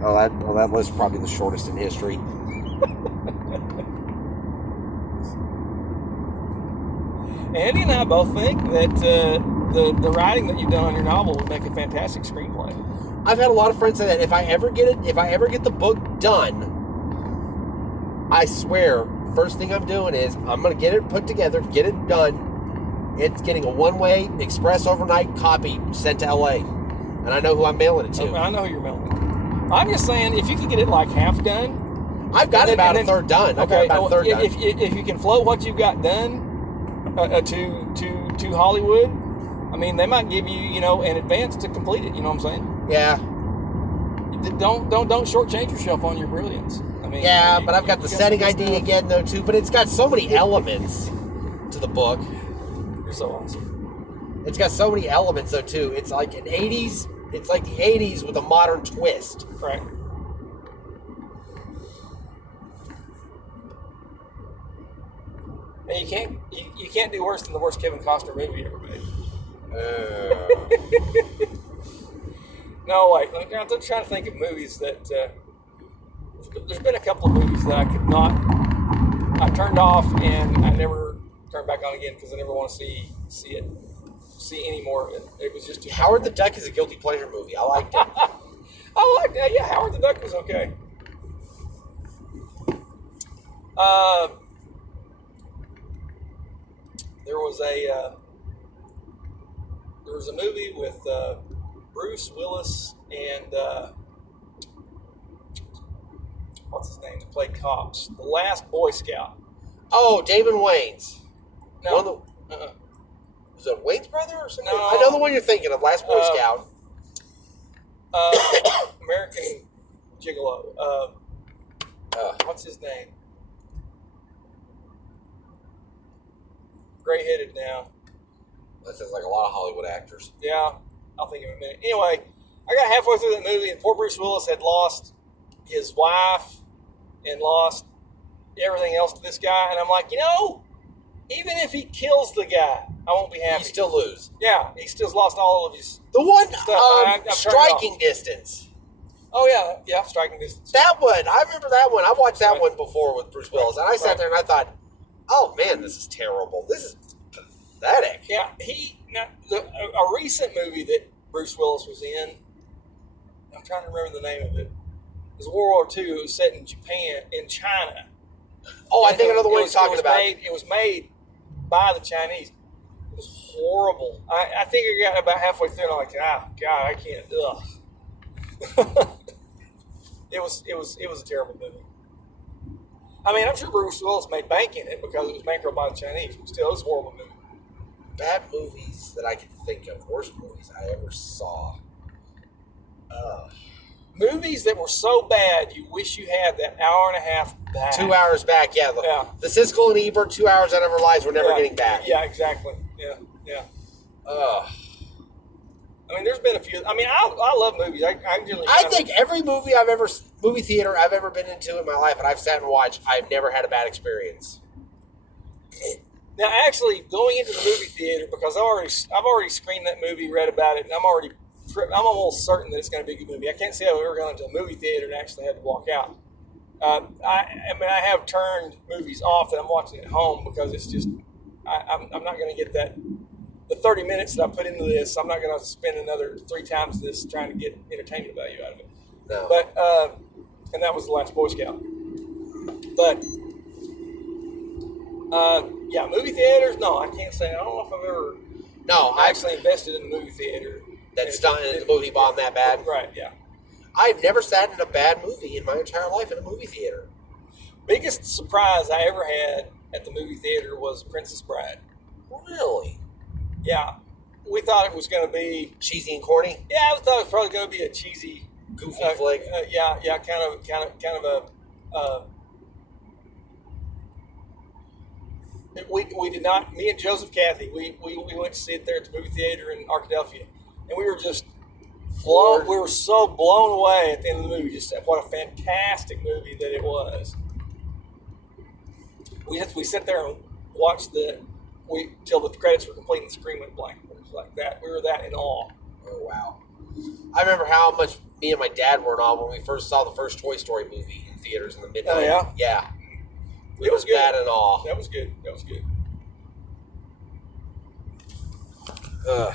that list is probably the shortest in history. Andy and I both think that the writing that you've done on your novel would make a fantastic screenplay. I've had a lot of friends say that if I ever get the book done, I swear, first thing I'm doing is I'm going to get it put together, get it done. It's getting a one-way express overnight copy sent to LA. And I know who I'm mailing it to. I know who you're mailing it. I'm just saying, if you could get it like half done. I've got about a third done. Okay, about a third done. If you can float what you've got done to Hollywood, I mean, they might give you, an advance to complete it. You know what I'm saying? Yeah. Don't shortchange yourself on your brilliance. I mean, yeah, but I've got the setting idea again though too. But it's got so many elements to the book. You're so awesome. It's got so many elements though too. It's like an '80s. It's like the '80s with a modern twist. Right. And you can't do worse than the worst Kevin Costner movie ever made. No, wait. I'm trying to think of movies that. There's been a couple of movies that I turned off and I never turned back on again because I never want to see any more of it. It was just too Howard the Duck is a guilty pleasure movie. I liked it. I liked that. Yeah, Howard the Duck was okay. There was a movie with Bruce Willis and what's his name? That played cops. The Last Boy Scout. Oh, David Wayne's. No. Was it Wayne's brother or something? No. I know the one you're thinking of. Last Boy Scout. American Gigolo. What's his name? Gray-headed now. That sounds like a lot of Hollywood actors. Yeah, I'll think of it in a minute. Anyway, I got halfway through that movie, and poor Bruce Willis had lost his wife and lost everything else to this guy. And I'm like, even if he kills the guy, I won't be happy. You still lose. Yeah, he still lost all of his The one stuff. Striking Distance. Oh, yeah, Striking Distance. That one. I remember that one. I watched that one before with Bruce Willis. And I sat there and I thought, oh, man, this is terrible. This is pathetic. Yeah, a recent movie that Bruce Willis was in, I'm trying to remember the name of it. It was World War II. It was set in China. Oh, I think I know the one you're talking about. It was made by the Chinese. It was horrible. I think I got about halfway through and I'm like, God, I can't. Ugh. It was a terrible movie. I mean, I'm sure Bruce Willis made bank in it because it was bankrolled by the Chinese, but still, it was a horrible movie. Bad movies that I can think of. Worst movies I ever saw. Movies that were so bad you wish you had that hour and a half back. 2 hours back, yeah. The Siskel and Ebert 2 hours out of our lives we're never getting back. Yeah, exactly. Yeah. I mean, there's been a few. I mean, I love movies. I think every movie movie theater I've ever been into in my life and I've sat and watched, I've never had a bad experience. Now, actually, going into the movie theater, because I've already screened that movie, read about it, and I'm almost certain that it's going to be a good movie. I can't say I've ever gone to a movie theater and actually had to walk out. I have turned movies off that I'm watching at home because it's just I'm not going to get that. The 30 minutes that I put into this, I'm not going to spend another 3 times this trying to get entertainment value out of it. No. But and that was The Last Boy Scout. But yeah, movie theaters. No, I can't say. I don't know if I've ever. No, I actually invested in the movie theater. That's done in the movie bomb that bad. Right. Yeah. I've never sat in a bad movie in my entire life in a movie theater. Biggest surprise I ever had at the movie theater was Princess Bride. Really? Yeah. We thought it was going to be cheesy and corny. Yeah, I thought it was probably going to be a cheesy, goofy flick. Yeah, kind of a. We did not. Me and Joseph Cathy, we went to see it there at the movie theater in Arkadelphia, and we were just blown. We were so blown away at the end of the movie. Just what a fantastic movie that it was. We sat there and watched till the credits were complete and the screen went blank. It was like that. We were that in awe. Oh wow! I remember how much me and my dad were in awe when we first saw the first Toy Story movie in theaters in the mid-90s. Oh, yeah? Yeah. It was good. That and awe. That was good. That was good. Ugh.